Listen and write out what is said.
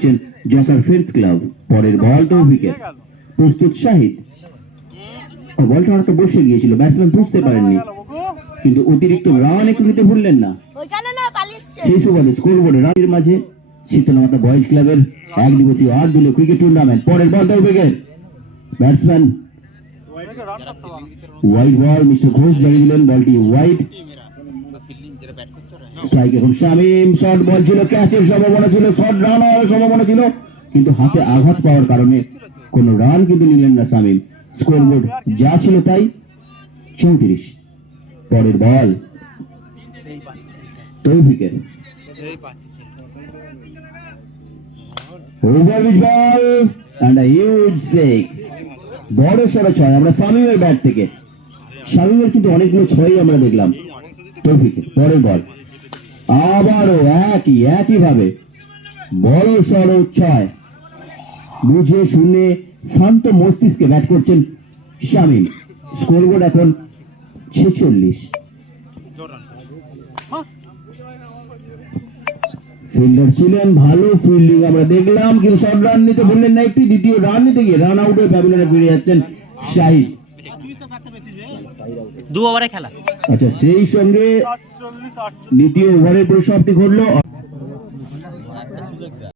করছেন জসার friends club. পরের ball তৌফিকের, প্রস্তুত শাহিদ। বলটা অনেকটা বসে গিয়েছিল, ব্যাটসম্যান বুঝতে পারেননি, কিন্তু অতিরিক্ত রান একটু নিতে ভুললেন না। সেই সুবাদে স্কোরবোর্ডে রানের মাঝে শীতলমাতা বয়েজ ক্লাবের একদিবসীয় 8 দলীয় ক্রিকেট টুর্নামেন্ট। পরের বল তৌফিকের, batsman wide ball, mister Ghosh জানিয়ে দিলেন বলটি ওয়াইড। স্ট্রাইক এখন শামীম, শর্ট বল ছিল, ক্যাচের সম্ভাবনা ছিল, শর্ট রান হওয়ার সম্ভাবনা ছিল, কিন্তু হাতে আঘাত পাওয়ার কারণে কোনো রান কিন্তু নিলেন না শামীম। স্কোরবোর্ড যা ছিল তাই, 34। পরের বল তৌফিকের, overhit ball and a huge six, বড় সড়ো 6 আমরা শামীমের ব্যাট থেকে। শামীমের কিন্তু অনেকগুলো 6ই আমরা দেখলাম। তৌফিকের পরের বল, আবারও একই ভাবে বড় সড়ো 6, বুঝে শুনে শান্ত মস্তিষ্কে ব্যাট করছেন শামীম। স্কোরবোর্ড এখন 46। ফিল্ডার ছিলেন, ভালো ফিল্ডিং আমরা দেখলাম, কিন্তু শর্ট রান নিতে ভুললেন না একটি। দ্বিতীয় রান নিতে গিয়ে রান আউট হয়ে প্যাভিলিয়নে ফিরে যাচ্ছেন শাহিদ। 2 ওভারে খেলা। আচ্ছা, সেই সঙ্গে দ্বিতীয় ওভারের পরিসমাপ্তি ঘটলো।